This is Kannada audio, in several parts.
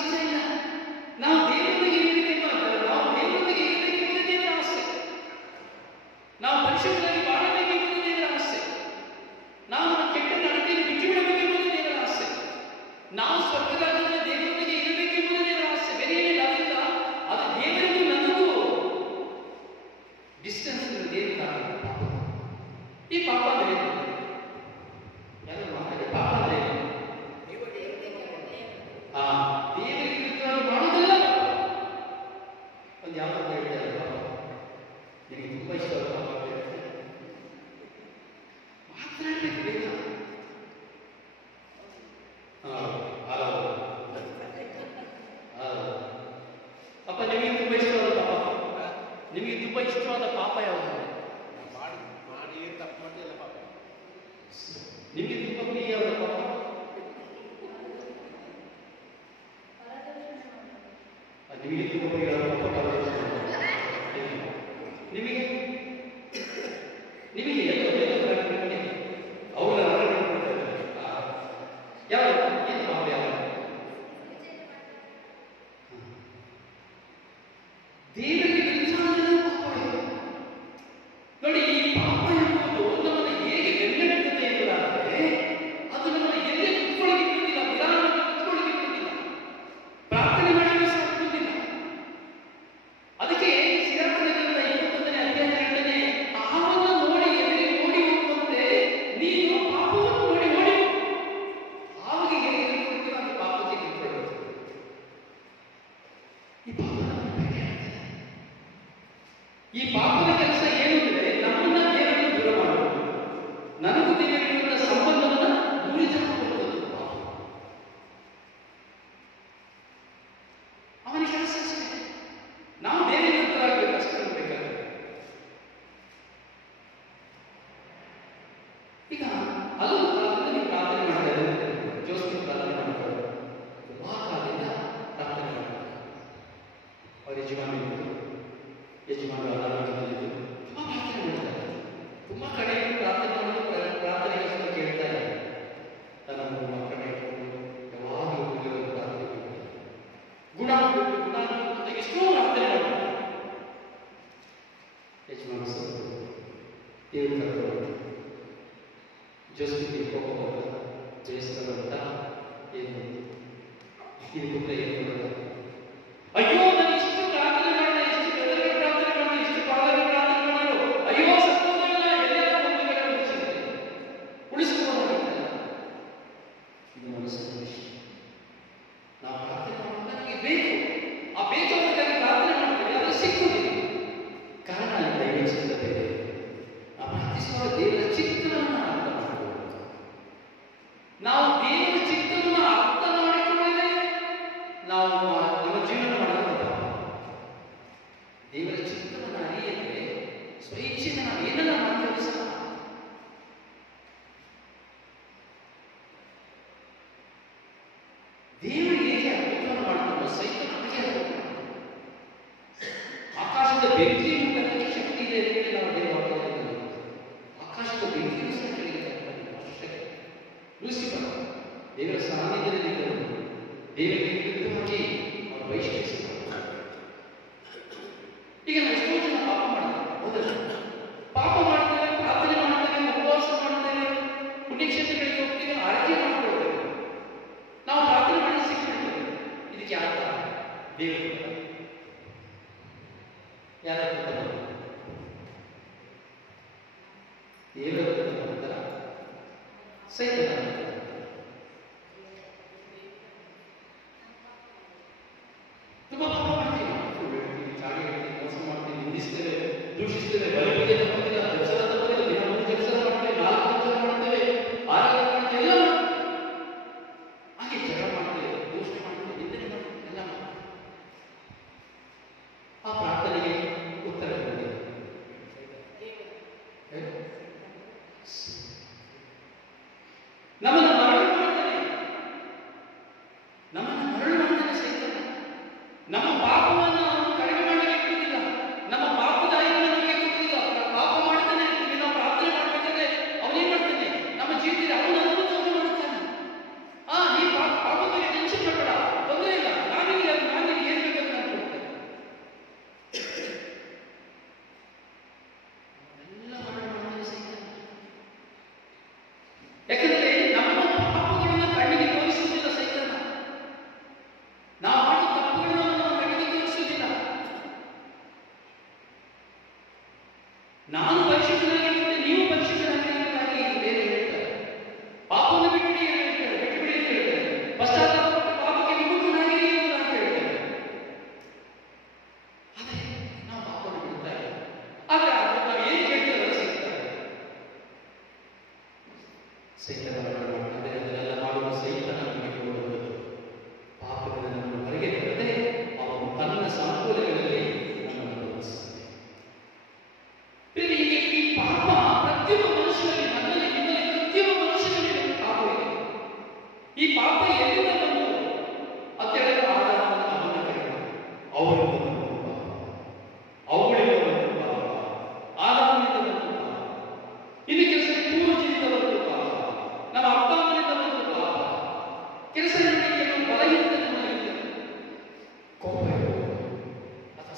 ಇಷ್ಟ ಇಲ್ಲ. ನಾವು ದೇವರೊಂದಿಗೆ ಇರಬೇಕೆಂಬ ನಾವು ದೇವರೊಂದಿಗೆ ಇರಬೇಕೆಂಬುದೇ ದೇವರ ಆಸೆ. ನಾವು ಪರಿಶುದ್ಧರಾಗಿ ಬಾಳಬೇಕೆಂಬುದು ದೇವರ ಆಸೆ. ನಾವು ನಮ್ಮ ಕೆಟ್ಟ ನಡತೆಯನ್ನು ಬಿಟ್ಟು ಬಿಡಬೇಕೆಂಬುದು ದೇವರ ಆಸೆ. ನಾವು ಸ್ವರ್ಗರಾಜ್ಯದಲ್ಲಿ ದೇವರೊಂದಿಗೆ ಇರಬೇಕೆಂಬುದು ದೇವರ ಆಸೆ. ಬೇರೆ ಏನಿಲ್ಲ. ಅದರಿಂದ ಅದು ದೇವರಿಗೂ ನನಗೂ ಡಿಸ್ಟೆನ್ಸ್ ದೇವರ ಈ ಪಾಪ ಅಂದ್ರೆ ಯಾರು ಮಾತಾಡಿ ಪಾಪ ಅಂದ್ರೆ ದೇವರಿಗೆ ವಿರುದ್ಧವಾಗಿ ಮಾಡುವುದಲ್ಲ. ಒಂದು ಯಾವ್ದು ಹೇಳಿದಾರಲ್ಲ, ನಿಮಗೆ ತುಂಬಾ ಇಷ್ಟವಾದ ಪಾಪ ಮಾತನಾಡಬೇಕು ಬೇಕ. ಅಪ್ಪ ನಿಮಗೆ ತುಂಬಾ ಇಷ್ಟವಾದ ಪಾಪ, ನಿಮಗೆ ತುಂಬಾ ಇಷ್ಟವಾದ ಪಾಪ ಯಾವುದು? ಮಾಡಿ ತಪ್ಪು ಮಾಡಿಲ್ಲ ಪಾಪ. ನಿಮಗೆ ತುಂಬಾ ಪ್ರಿಯವಾದ ಪಾಪ ನಿಮಗೆ ತುಂಬ ಪ್ರಿಯವಾದ ಪಾಪ ನಿಮಗೆ ನಿಮಗೆ ಅವರ ಯಾವ ಏನು ಪಾಪ ಯಾವ ದೇವರಿಗೆ ನೋಡಿ. ಈ ಪಾಪ ಎಂಬುದು ನಮ್ಮನ್ನು ಹೇಗೆ ಬೆನ್ನಟ್ಟುತ್ತದೆ ಎಂಬುದಾದರೆ ಅದು ನಮ್ಮನ್ನು ಎಲ್ಲೇ ಕುತ್ಕೊಳ್ಳಿಕ್ಕೆ ಬಿಡುವುದಿಲ್ಲ, ನಿಧಾನವಾಗಿ ಕುತ್ಕೊಳ್ಳಿಕ್ಕೆ ಬಿಡುವುದಿಲ್ಲ, ಪ್ರಾರ್ಥನೆ ಮಾಡಲು ಸಾಧ್ಯವಿಲ್ಲ. ಅದಕ್ಕೆ ಸಿರಾಕನಗರದ 21ನೇ ಅಧ್ಯಾಯ 2ನೇ ಆಹಾರವನ್ನು ನೋಡಿ ಎದುರಿಗೆ ಓಡಿ ಹೋಗುವಂತೆ ನೀನು ಪಾಪವನ್ನು ನೋಡಿ ಓಡಿ ಆವಾಗ ಹೇಗೆ ತಿಳ್ಕೊಳ್ತೀರ ಅದು ಪಾಪಕ್ಕೆ ತಿಳ್ಕೊಳ್ಳುತ್ತೆ. ಈ ಪಾಪದ ಕೆಲಸ ಏನು ಅಂದರೆ ನಮ್ಮನ್ನ ದೇವರನ್ನು ದೂರ ಮಾಡುವುದು, ನನಗೂ ದೇವರಿಗಿರುವ ಸಂಬಂಧವನ್ನು ದೂರಿಸಿಕೊಳ್ಳುವುದು. ಅವನ ಕೆಲಸ ಅಷ್ಟೇ. ನಾವು ದೇವರಿಗೆ ದೂರ ಆಗಬೇಕು ಅಷ್ಟೇ ಬೇಕಾದ್ರೆ. ಈಗ ಹಲವು ಕಾಲದಿಂದ ನೀವು ಪ್ರಾರ್ಥನೆ ಮಾಡಿದ್ದಾರೆ, ಜೋಸ್ಫಿನ್ ಪ್ರಾರ್ಥನೆ ಮಾಡ್ತಾರೆ, ತುಂಬಾ ಕಾಲದಿಂದ ಪ್ರಾರ್ಥನೆ ಮಾಡ್ತಾರೆ. ಅವರ ಯಜಮಾನರು ಅನಾರೋಗ್ಯದಲ್ಲಿದ್ದು ತುಂಬಾ ಪ್ರಾರ್ಥನೆ ಮಾಡ್ತಾರೆ. ತುಂಬಾ ಕಡೆ ಪ್ರಾರ್ಥನೆ ಮಾಡೋದು ಪ್ರಾರ್ಥನೆಗೋಸ್ಕರ ಕೇಳ್ತಾ ಇದ್ದಾರೆ. ತನ್ನ ಮಕ್ಕಳ ಯಾವಾಗಲೂ ಪ್ರಾರ್ಥನೆ ಗುಣ ಅಂತ ಎಷ್ಟೋ ಪ್ರಾರ್ಥನೆ ಮಾಡ್ತಾರೆ. ಯಜಮಾನ ದೇವರು ಕರ್ಕೊಂಡು ಜೋಸ್ಫಿನ್ಗೆ ಕೋಪ ಬಂದ ಜಯಿಸ್ತಾರಂತ ಏನು ಇದು ಪುತ್ರ ಏನು ಅಯ್ಯೋ ನಾನು ಇಷ್ಟು ಪ್ರಾರ್ಥನೆ ಮಾಡಿದೆ, ಇಷ್ಟು ಬೆದರಿಕೆ ಪ್ರಾರ್ಥನೆ ಮಾಡಿದೆ, ಇಷ್ಟು ಪಾಲನೆ ಪ್ರಾರ್ಥನೆ ಮಾಡಲು ಅಯ್ಯೋ ಸತ್ತೋದಲ್ಲ ಎಲ್ಲ ಉಳಿಸಿಕೊಳ್ಳೋದಿಲ್ಲ. ಇದು ಮನಸ್ಸು ವಿಷಯ. ನಾವು ಪ್ರಾರ್ಥನೆ ಮಾಡುವಾಗ ನಮಗೆ ಬೇಕು, ಆ ಬೇಕಾದಾಗ ಪ್ರಾರ್ಥನೆ ಮಾಡ್ತೇವೆ, ಅದು ಸಿಕ್ಕುವುದಿಲ್ಲ. ಕಾರಣ ದೈವ ಚಿತ್ತ ಬೇರೆ. ನಾವು ಪ್ರಾರ್ಥಿಸುವಾಗ ದೇವರ ಚಿತ್ತವನ್ನು ಅರ್ಥ ಮಾಡಿಕೊಳ್ಳಬೇಕು. ನಾವು ದೇವರ ಚಿತ್ತವನ್ನು ಅರ್ಥ ಮಾಡಿಕೊಳ್ಳದೆ ನಾವು ನಮ್ಮ ಜೀವನ ಮಾಡಬಹುದು. ದೇವರ ಚಿತ್ತವನ್ನು ಅರಿಯದೆ ಸ್ವಇಚ್ಛೆಯಿಂದ ನಾವು ಏನನ್ನ ಮಾಡ್ತೇವೆ ಸಹ ದೇವರು ಹೇಗೆ ಅದ್ಭುತವನ್ನು ಮಾಡ್ತಾನೋ ಸೈತಾನ ಹಾಗೆ ಅದ್ಭುತ ಮಾಡ್ತಾನೆ. ಆಕಾಶದ ಬೆಂಕಿ ಮುಟ್ಟಕ್ಕೆ ಶಕ್ತಿ ಇದೆ ಅಂತ ನಾವು ದೇವರು ಆಕಾಶದ ಬೆಂಕಿಯೂ ಸಹ ಕೆಳಗೆ ಲೂಸಿಫರ್ ದೇವರ ಸಾನ್ನಿಧ್ಯದಲ್ಲಿದ್ದರು, ದೇವರಿಗೆ ವಿರುದ್ಧವಾಗಿ ಅವರು ಬಹಿಷ್ಕರಿಸಿದರು. ಈಗ ನಾವು ಎಷ್ಟೋ ಜನ ಪಾಪ ಮಾಡ್ತೇವೆ, ಹೌದಲ್ಲ? ಪಾಪ ಮಾಡ್ತೇವೆ, ಪ್ರಾರ್ಥನೆ ಮಾಡ್ತೇವೆ, ಉಪವಾಸ ಮಾಡ್ತೇವೆ, ಪುಣ್ಯಕ್ಷೇತ್ರಗಳಿಗೆ ಹೋಗ್ತೇವೆ, ಆರೈಕೆ ಮಾಡ್ಕೊಳ್ತೇವೆ. ನಾವು ಪ್ರಾರ್ಥನೆ ಮಾಡಿ ಸಿಕ್ಕಿಬಿಡ್ತೇವೆ. ಇದಕ್ಕೆ ಯಾರ ದೇವರು ಯಾರ ದೇವರ ನಂತರ ಸೈತಾನ ತುಂಬಾ ಪಾಪ ಮಾಡ್ತೀವಿ. ಚಾಡಿ ಹೇಳ್ತೀವಿ, ಮೋಸ ಮಾಡ್ತೀವಿ, ನಿಂದಿಸ್ತೇವೆ, ದೂಷಿಸ್ತೇವೆ, ಬಲಿಗೆ ತಪ್ಪದಿಲ್ಲ, ಕೆಲಸದ ತಪ್ಪದಿಲ್ಲ, ದಿನ ಒಂದು ಕೆಲಸ ಮಾಡ್ತೇವೆ, 4 ಕೆಲಸ ಮಾಡ್ತೇವೆ, 6 ಮಾಡ್ತೇವೆ, ಎಲ್ಲ ಹಾಗೆ ಜಗಳ ಮಾಡ್ತೇವೆ, ದೂಷಣೆ ಮಾಡ್ತೇವೆ, ನಿಂದನೆ ಮಾಡ್ತೇವೆ, ಎಲ್ಲ ಮಾಡ್ತೇವೆ. ಆ ಪ್ರಾರ್ಥನೆಗೆ ಉತ್ತರ ಕೊಡಿ. ನಮ್ಮನ್ನು ಮರಳು ಮಾಡ್ತಾನೆ, ನಮ್ಮನ್ನು ಮರಳು ಮಾಡ್ತಾನೆ ಸೈತಾನ. ನಮ್ಮ ಪಾಪವನ್ನು ಅವನು ಕಡಿಮೆ ಮಾಡಲಿಕ್ಕೆ ಇರುವುದಿಲ್ಲ, ನಮ್ಮ ಪಾಪದ ಐವನ್ನು ನಮಗೆ ಕೊಡುವುದಿಲ್ಲ. ಪಾಪ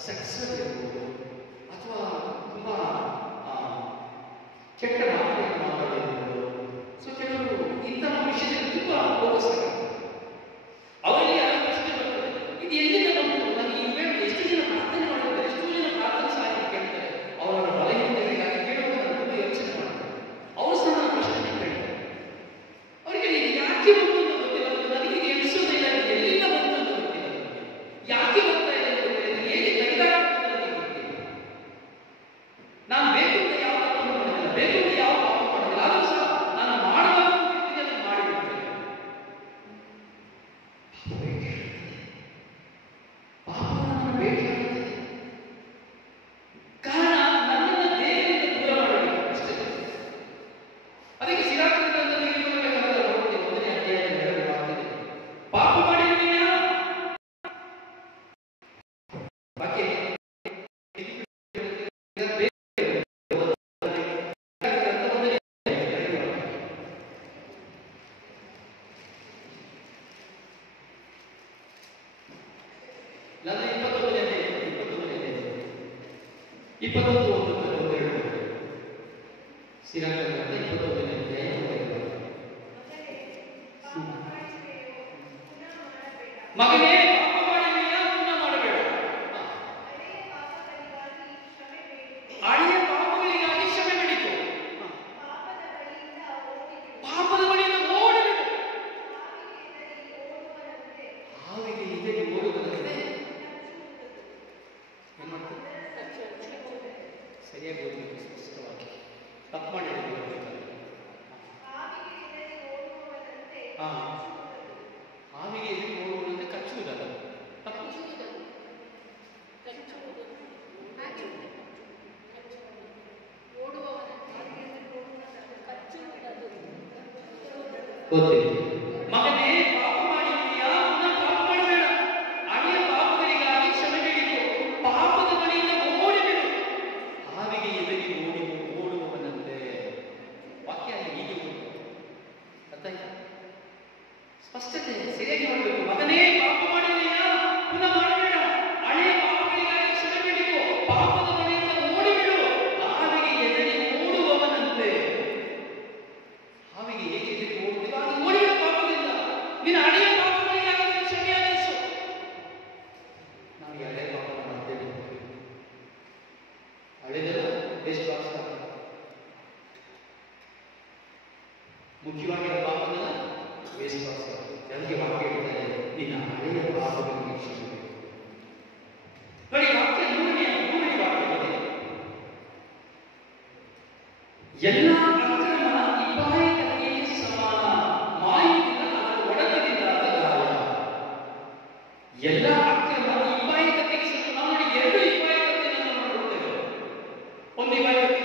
ಸೆಕ್ಸ್ ಇರ್ಬೋದು ಅಥವಾ ತುಂಬಾ ಕೆಟ್ಟ ಮಾತುಗಳನ್ನು ಮಾತಾಡಿರ್ಬೋದು. ಸೊ ಕೆಲವರು ಇಂತಹ ವಿಷಯದಲ್ಲಿ ತುಂಬಾ ಫೋಕಸ್ ಆಗುತ್ತೆ. ಅವರಿಗೆ ಆ ಪ್ರಶ್ನೆ ಬರ್ತದೆ, ಇದು ಎಲ್ಲಿಂದ ಬಂತು, ನನಗೆ ಇನ್ಮೇಲೆ ಎಷ್ಟು ಜನ ಪ್ರಾರ್ಥನೆ ಮಾಡಿದ್ದಾರೆ, ಎಷ್ಟು ಜನ ಪ್ರಾರ್ಥನೆ ಸಹಾಯ ಕೇಳ್ತಾರೆ, ಅವರ ಬಲಹೀನತೆಗಳಿಗಾಗಿ ಕೇಳುವುದು ನಾನು ತುಂಬ ಯೋಚನೆ ಮಾಡ್ತಾರೆ. ಅವರು ಸಹ ನನ್ನ ಪ್ರಶ್ನೆ ಕೇಳ್ತಾರೆ. ಅವರಿಗೆ ಯಾಕೆ ಬಂತು ಅಂತ ಗೊತ್ತಿಲ್ಲ, ನನಗೆ ಎಣಿಸೋದಿಲ್ಲ, ಎಲ್ಲಿಂದ ಬಂತು ಅಂತ ಗೊತ್ತಿಲ್ಲ, ಯಾಕೆ ಬರ್ತಾ ಇದೆ ಅಂತ ಗೊತ್ತಿಲ್ಲ, ಹೇಗೆ ತೆಗೆದಾಡ್ತದೆ ನನಗೆ ಗೊತ್ತಿಲ್ಲ. ನಾನು ಬೇಕು ಅಂತ ಯಾವ ತಪ್ಪನ್ನು ಮಾಡಿಲ್ಲ, ಬೇಕು ಅಂತ ಯಾವ ಪಾಪ ಮಾಡಿಲ್ಲ, ಆದರೂ ಸಹ ನಾನು ಮಾಡಬಾರದು ನಾನು ಮಾಡಿಬಿಡ್ತೇನೆ. ಪಾಪವನ್ನು ಭೇಟಿಯಾಗುತ್ತದೆ. ಕಾರಣ ನನ್ನನ್ನು ದೇವರಿಂದ ದೂರ ಮಾಡಬೇಕು ಅಷ್ಟೇ. ಅದಕ್ಕೆ ಸಿರಾಕದಲ್ಲಿ ನೋಡ್ತೇವೆ, 1ನೇ ಅಧ್ಯಾಯದಲ್ಲಿ ಹೇಳಲಾಗುತ್ತದೆ, ಪಾಪ ಮಾಡಿದೀಯಾ ಬಾಕಿ ನನ್ನ 21 ಸಿರಾಕದಲ್ಲಿ 21ನೇ ಅಧ್ಯಾಯ ಮಗನೇ ಪಾಪ ಮಾಡಿದೀಯಾ ಪುನಃ ಮಾಡಬೇಡ. ಹಳೆಯ ಪಾಪಗಳಿಗಾಗಿ ಕ್ಷಮೆ ಬೇಡಿಕೊ. ಪಾಪದ ಬಳಿಯಿಂದ ಓಡಬೇಡ. ಹಾವಿಗೆ ಇದಕ್ಕೆ ಓಡುವುದಂತೆ ಏನ್ ಮಾಡ್ತಾರೆ? ಸರಿಯಾಗಿ ಓದಬೇಕು, ಸ್ಪಷ್ಟವಾಗಿ. ತಪ್ಪು ಮಾಡಿ ಹಾವಿಗೆ ಎದುರು ಓಡುವುದಂತೆ ಕಚ್ಚುವುದಲ್ಲ, ತಪ್ಪು. ಮಗನೇ ಪಾಪ ಮಾಡಿದೀಯಾ ಪುನಃ ಪಾಪ ಮಾಡಬೇಡ. ಹಳೆಯ ಪಾಪಗಳಿಗಾಗಿ ಕ್ಷಮೆ ಬೇಡಿಕೊ. ಪಾಪದ ಬಳಿಯಿಂದ ಓಡಿಬಿಡು. ಹಾವಿಗೆ ಎದುರಿ ಓಡುವವನಂತೆ. ವಾಕ್ಯ ಹೀಗೆ ಓಡುವ ಅರ್ಥ ಆಯ್ತಾ? ಸ್ಪಷ್ಟತೆ ಸರಿಯಾಗಿ ಮಾಡಬೇಕು. ಮಗನೇ ಪಾಪ ಮಾಡಿದೀಯಾ ಪುನಃ ಮಾಡಬೇಡ. ಹಳೆಯ ಪಾಪಗಳಿಗಾಗಿ ಕ್ಷಮೆ ಬೇಡಿಕೊ. ಪಾಪದ ಬಳಿಯಿಂದ ಓಡಿಬಿಡು. ಹಾವಿಗೆ ಎದುರಿ ಓಡುವವನಂತೆ. ಹಾವಿಗೆ ಹೇಗೆ ಎದುರಿ ಓಡುವುದಿಲ್ಲ, ಅದು ಓಡಿಬಿಡು ಪಾಪದಿಂದ. ನಿನ್ನ ಹಳೆಯ ಪಾಪಗಳಿಗಾಗಿ ನೀನು ಕ್ಷಮೆ ಯಾಚಿಸು. ನಾವು ಹಳೆಯ ಪಾಪ ಮಾಡ್ತೇವೆ, ಹಳೆದೆಲ್ಲ ದೇಶವಾಸ ಮುಖ್ಯವಾಗಿ ಪಾಪನ ವೇಷವಾಸ. ಅದಕ್ಕೆ ವಾಕ್ಯ ಹೇಳ್ತಾರೆ, ನಿನ್ನ ಹಳೆಯ ಪಾಪಗಳಿಗೆ ಕ್ಷಮೆ ಬೇಕು. ನೋಡಿ ವಾಕ್ಯ ಮೂರನೇ ವಾಕ್ಯದಲ್ಲಿ ಎಲ್ಲ ಅಕ್ರಮ ಇಬ್ಬಾಯಿಕತೆಗೆ ಸಮಾನ, ಮಾಯದಿಂದ ಅದರ ಒಡಕದಿಂದಾದ ಗಾಯ. ಎಲ್ಲ ಅಕ್ರಮ ಇಬ್ಬಾಯಿಕತೆಗೆ ಸಮಾನ. ನಾವು ನೋಡಿ 2 ಇಬ್ಬಾಯಿಕತೆಯನ್ನು ನಾವು ನೋಡುತ್ತೇವೆ. ಒಂದು ಇಬ್ಬಾಯಿಕತೆ,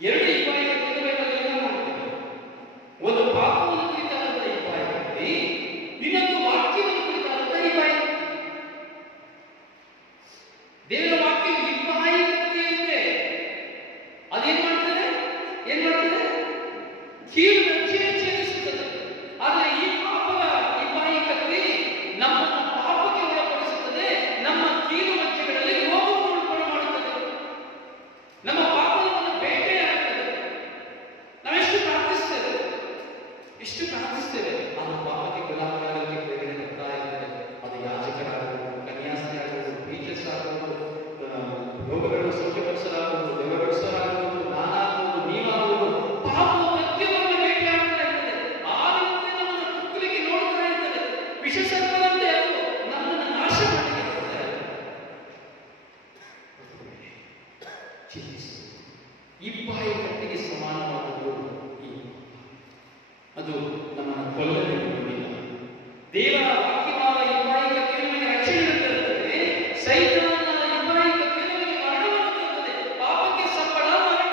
2 ಇಬ್ಬಾಯಿಕತೆಗಳನ್ನು ನಾವು ನೋಡುತ್ತೇವೆ. ಒಂದು ಪಾಪವನ್ನು ಕುರಿತಾದಂಥ ಇಬ್ಬಾಯಿಕತೆ, ಇನ್ನೊಂದು ವಾಕ್ಯವನ್ನು ಕುರಿತಾದಂಥ ಇಬ್ಬಾಯಿಕತೆ. ದೇವರ ವಾಕ್ಯ ಇಬ್ಬಾಯಿಕತೆ ಅಂದ್ರೆ ಅದೇನ್ ಮಾಡ್ತದೆ? ಛೇದಿಸುತ್ತದೆ. ಆದರೆ ಈ ಪಾಪದ ಇಬ್ಬಾಯಿಕತೆ ನಮ್ಮನ್ನು ಪಾಪಕ್ಕೆ ಒಳಪಡಿಸುತ್ತದೆ. ನಮ್ಮ ಕೀಲು ಮಜ್ಜೆಗಳಲ್ಲಿ ರೋಗವನ್ನು ಉಂಟು ಮಾಡುತ್ತದೆ. ನಮ್ಮ ಪಾಪವನ್ನು ಬೇಟೆಯಾಡುತ್ತದೆ. ನಾವೆಷ್ಟು ಪ್ರಾರ್ಥಿಸ್ತೇವೆ, ಅದು ಪಾಪಕ್ಕೆ ಗುಲಾಮರಾಗಲಿಕ್ಕೆ ಪ್ರೇರಣೆ ಬರ್ತಾ ಇರ್ತದೆ. ಅದು ಯಾಜಕರಾಗುವುದು, ಕನ್ಯಾಸ್ತ್ರೀಯಾಗುವುದು, ಟೀಚರ್ಸ್ ಆಗುವುದು, ರೋಗಗಳನ್ನು ಸೌಖ್ಯಪಡಿಸಲಾಗುವುದು, ದೆವ್ವಗೊಳಿಸಲಾಗುವುದು, ನಾನಾಗುವುದು, ನೀವಾಗುವುದು, ಪಾಪವು ಪ್ರತಿಯೊಬ್ಬರನ್ನು ಭೇಟಿಯಾಗ್ತಾ ಇರ್ತದೆ. ಆದಿನಂತೆ ನಮ್ಮನ್ನು ಕುಕ್ಕಲಿಕ್ಕೆ ನೋಡ್ತಾ ಇರ್ತದೆ. ವಿಷಸರ್ಪದಂತೆ ಅದು ನಮ್ಮನ್ನು ನಾಶ ಮಾಡಲಿಕ್ಕೆ ಬರ್ತಾ ಇರ್ತದೆ. ಚಿಂತಿಸಿ, ಇಬ್ಬಾಯಿಕತೆಗೆ ಸಮಾನವಾದದ್ದು ಅದು ನಮ್ಮನ್ನು ಕೊಲ್ಲಲಿಲ್ಲ. ದೇವರ ವಾಕ್ಯವಾದ ಇಬ್ಬಾಯಿಕತೆ ನಮಗೆ ರಕ್ಷಣೆ ತರುತ್ತದೆ. ಸೈತಾನನ ಇಬ್ಬಾಯಿಕತೆ ನಮಗೆ ಮರಣವನ್ನು ತರುತ್ತದೆ. ಪಾಪಕ್ಕೆ ಸಂಬಳ ಮರಣ.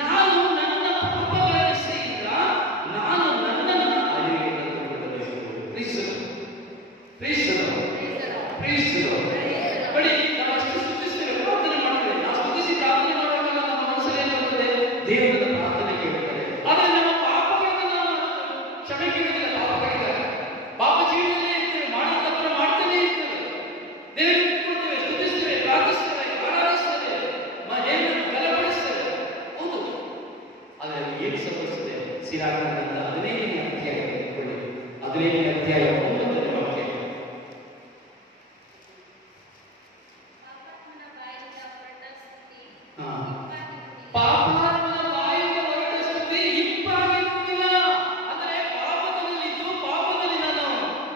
ನಾನು ನನ್ನ ಪಾಪಗಳ ದೆಸೆಯಿಂದ ನಾನು ನನ್ನನ್ನು ಅರಿವಿಗೆ ತಂದುಕೊಳ್ಳಬೇಕು. ಬಳಿ ನಾವು ಅಷ್ಟು ಸ್ತುತಿಸ್ತೇವೆ, ಪ್ರಾರ್ಥನೆ ಮಾಡ್ತೇವೆ. ನಾವು ಸ್ತುತಿಸಿ ಪ್ರಾರ್ಥನೆ ಮಾಡುವಾಗ ನಮ್ಮ ಮನಸ್ಸಲ್ಲಿ ಏನು ಬರ್ತದೆ? ದೇವರ ಪ್ರಾರ್ಥನೆ ಕೇಳ್ತಾರೆ. ಆದರೆ ನಮ್ಮ ಪಾಪಗಳನ್ನು ನಾವು ಸಿರಾಕದಿಂದ 15ನೇ ಅಧ್ಯಾಯ ತೆಗೆದುಕೊಳ್ಳಿ. 15ನೇ ಅಧ್ಯಾಯ 9ನೇ ವಾಕ್ಯ. ಪಾಪಾತ್ಮನ ಬಾಯಿಂದ ಹೊರಟ ಸ್ತುತಿ ಇಂಪಾಗಿರುವುದಿಲ್ಲ. ಅಂದರೆ ಪಾಪದಲ್ಲಿದ್ದು ಪಾಪದಲ್ಲಿ ನಾನು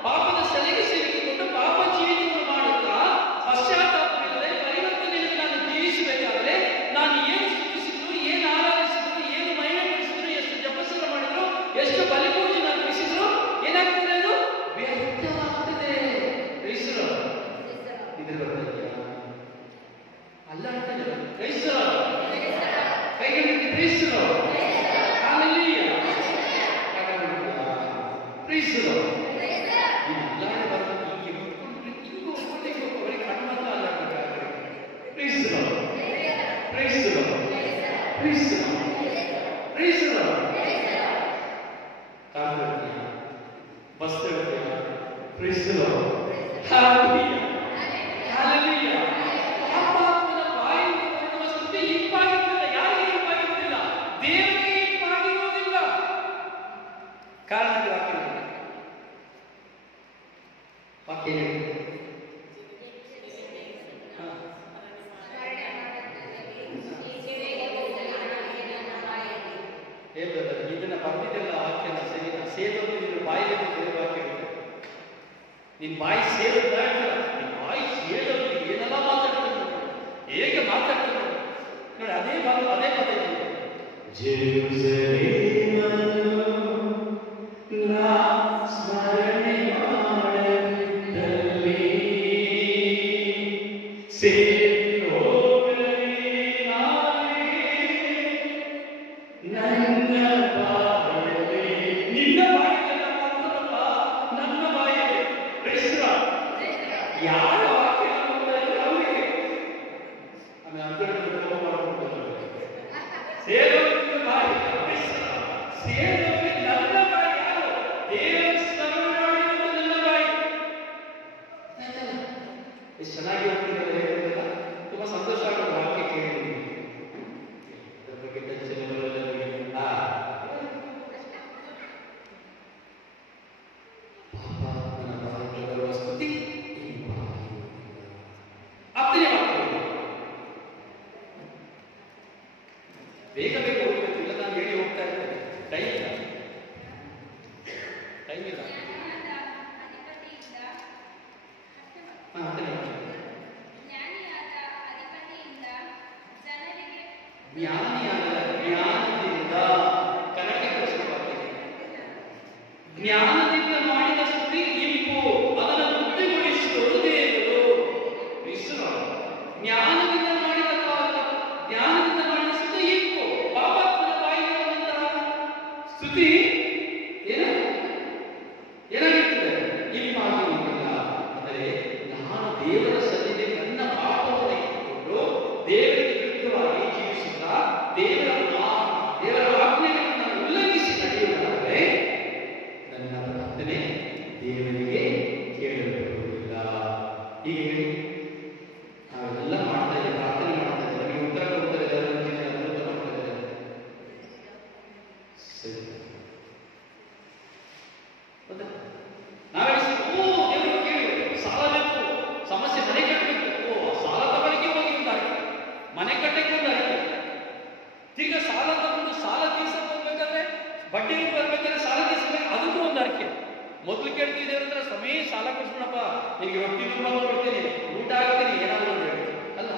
ಪಾಪದ ಸಲಿಗೆ ಸಿಲುಕಿಕೊಂಡು ಪಾಪ ಜೀವಿತವನ್ನು ಮಾಡುತ್ತಾ ಪಶ್ಚಾತ್ತಾಪವಿಲ್ಲದೆ ಪರಿವರ್ತನೆಯಲ್ಲಿ ನಾನು ಜೀವಿಸಬೇಕಾದರೆ ನಾನು ಏನು ಸ್ತುತಿಸಿದ್ರು, ಏನು ಆರಾಧಿಸಿದ್ರು, ಏನು ಮಹಿಮೆ ಪಡಿಸಿದ್ರು, ಎಷ್ಟು ಜಪಸ್ಸನ್ನು ಮಾಡಿದ್ರು, ಎಷ್ಟು ಬಲಿಪೂಜೆ ಅರ್ಪಿಸಿದ್ರು, ಏನಾಗ್ತದೆ? ಅದು ವ್ಯರ್ಥವಾಗ್ತದೆ. ಕ್ರೈಸ್ತರು ಇದ್ರ ಬಗ್ಗೆ ಅಲ್ಲ ಅಂತಾರೆ. ಕ್ರೈಸ್ತರು ಕೈಗಳಿಗೆ ಕ್ರೈಸ್ತರು ಹಾಲೆಲೂಯಾ ಕ್ರೈಸ್ತರು ಎಲ್ಲರೂ ಬರ್ತಾರೆ. ಹೀಗೆ ಮುಟ್ಕೊಂಡು ಹಿಂಗೂ ಒಳ್ಳೆಗೆ ಅವರಿಗೆ ಕಣ್ಣು ಮಾತ್ರ ಅಲ್ಲ ಕ್ರೈಸ್ತರು ಕ್ರೈಸ್ತರು ಕ್ರೈಸ್ತರು ಕ್ರೈಸ್ತರು ಕಾಲುಗಟ್ಟಿಯ ವಸ್ತ್ರಗಟ್ಟಿಯ ಕ್ರೈಸ್ತರು ಹಾಲೆಲೂಯಾ ಹಾಲೆಲೂಯಾ. ಪಾಪಾತ್ಮನ ಬಾಯಿಂದ ಹೊರಡುವ ಸ್ತುತಿ ಇಂಪಾಗಿರುವುದಿಲ್ಲ. ಯಾರಿಗೆ ಇಂಪಾಗಿರುವುದಿಲ್ಲ? ದೇವರಿಗೆ ಇಂಪಾಗಿರುವುದಿಲ್ಲ. ಕಾರಣಕ್ಕೆ ವಾಕ್ಯ ಹೇಳಿ. ಇದನ್ನ ಬರ್ತಿದ್ದೆಲ್ಲ ವಾಕ್ಯನ ಸರಿ ಸೇರೋದು ನಿನ್ನ ಬಾಯಿಗೆ ಬೇರೆ ವಾಕ್ಯ ಇರುತ್ತೆ. ನಿನ್ನ ಬಾಯಿ ಸೇರುತ್ತಾ ಇರ್ತಲ್ಲ, ನಿನ್ನ ಬಾಯಿ ಸೇರೋದು ಏನೆಲ್ಲ ಮಾತಾಡ್ತಾರೆ, ಹೇಗೆ ಮಾತಾಡ್ತಾರೆ ನೋಡಿ. ಅದೇ ಮಾತು ಅದೇ ಮಾತಾಡ್ತಾರೆ. ಸ್ಮರಣೆ ಮಾಡಲಿ ನನ್ನ ಬಾಯಲ್ಲಿ ನಿನ್ನ ಬಾಯಿಯಲ್ಲ ಮಾತ್ರವಲ್ಲ, ನನ್ನ ಬಾಯಲ್ಲಿ ಯಾರ ವಾಕ್ಯ ಅವರಿಗೆ ಆಮೇಲೆ ಅಂತರ್ಗತ ಮಾಡ್ಕೊಂಡು ಸೇರೋರಿಗೆ ಬಾಯಿ ಸೇರೋರಿಗೆ ನನ್ನ ಬಾಯಿ ಯಾರು? ದೇವರ ಸ್ತವವನ್ನು ನನ್ನ ಬಾಯಿ. ಎಷ್ಟು ಚೆನ್ನಾಗಿ ಹೋಗ್ತಿದ್ದಾರೆ ಹೇಳ್ತಿರಲ್ಲ, ತುಂಬಾ ಸಂತೋಷ ಆಗೋ ವಾಕ್ಯ ಕೇಳಿದ್ದೀನಿ. ಅದ್ರ ಬಗ್ಗೆ ಟೆನ್ಷನ್ ಬರೋಲ್ಲ. ಸ್ತುತಿ ಬೇಗ ಬೇಗ ಹೋಗ್ಬೇಕು. ಇಲ್ಲ ನಾನು ಹೇಳಿ ಹೋಗ್ತಾ ಇರ್ತೇನೆ. ಟೈಮ್ ಇಲ್ಲ. ಜ್ಞಾನದಿಂದ ಕನ್ನಡಕ್ಕೆ ಕಳಿಸಬೇಕಾಗ್ತದೆ. ಜ್ಞಾನದಿಂದ ಮಾಡಿದ ಸ್ತುತಿ ಇಂಪು, ಅದನ್ನು ಬುದ್ಧಿಗೊಳಿಸುವುದು ದೇವರು. ಜ್ಞಾನದಿಂದ ಮಾಡಿದ ಸ್ತುತಿ ಇಂಪು. ಪಾಪಾತ್ಮನ ಬಾಯಿಗೆ ಬಂದಂತಹ ಸ್ತುತಿ ಏನಾಗಿರ್ತದೆ? ಇಂಪಾಗಿರುವುದಿಲ್ಲ. ಅಂದರೆ ನಾನು ದೇವರ ಸನ್ನಿಧಿ ನನ್ನ ಪಾಪವನ್ನು ಇಟ್ಟುಕೊಂಡು ದೇವರಿಗೆ ವಿರುದ್ಧವಾಗಿ ಜೀವಿಸುತ್ತಾ ದೇವರ ಆಜ್ಞೆಗಳನ್ನು ಉಲ್ಲಂಘಿಸಿ ನಡೆಯುವುದಾದರೆ ನನ್ನ ಪ್ರಾರ್ಥನೆ ದೇವರಿಗೆ ಕೇಳಲ್ಪಡುವುದಿಲ್ಲ. ಈಗ ಹೇಳಿ, ನಾವೆಲ್ಲ ಮಾಡ್ತಾ ಇದ್ದೀವಿ, ಪ್ರಾರ್ಥನೆ ಮಾಡ್ತಾ ಇದ್ದೀವಿ, ನಮಗೆ ಉತ್ತರ ಕೊಡ್ತಾರೆ, ಅದ್ಭುತ ಮಾಡ್ತಾ ಇದ್ದಾರೆ. ಸರಿ, ನಾವೇ ದೇವರು ಕೇಳಿ ಸಾಲ ಬೇಕು, ಸಮಸ್ಯೆ ಮನೆ ಕಟ್ಟಬೇಕು, ಸಾಲ ತಗೊಳ್ಳಿಕ್ಕೆ ಹೋಗಿ ಉಂಟಾಗಿ ಮನೆ ಕಟ್ಟಕ್ಕೆ ಉಂಟಾಗಿ ಈಗ ಸಾಲ ತಗೊಂಡು ಸಾಲ ತೀರ್ಸಕ್ಕೆ ಹೋಗ್ಬೇಕಾದ್ರೆ ಬಡ್ಡಿ ಬರ್ಬೇಕಾದ್ರೆ ಸಾಲ ತೀರ್ಸಬೇಕು, ಅದಕ್ಕೂ ಒಂದು ಅರ್ಕೆ. ಮೊದಲು ಕೇಳ್ತೀವಿ ದೇವ್ರ ಹತ್ರ, ಸಮಯ ಸಾಲ ಕೊಡ್ಸೋಣಪ್ಪ, ನಿಮಗೆ ರೊಟ್ಟಿ ರೂಪಾಯಿ ಕೊಡ್ತೀನಿ, ಊಟ ಆಗ್ತೀನಿ, ಏನಾದ್ರು ಒಂದು ಹೇಳಿ ಅಲ್ಲ.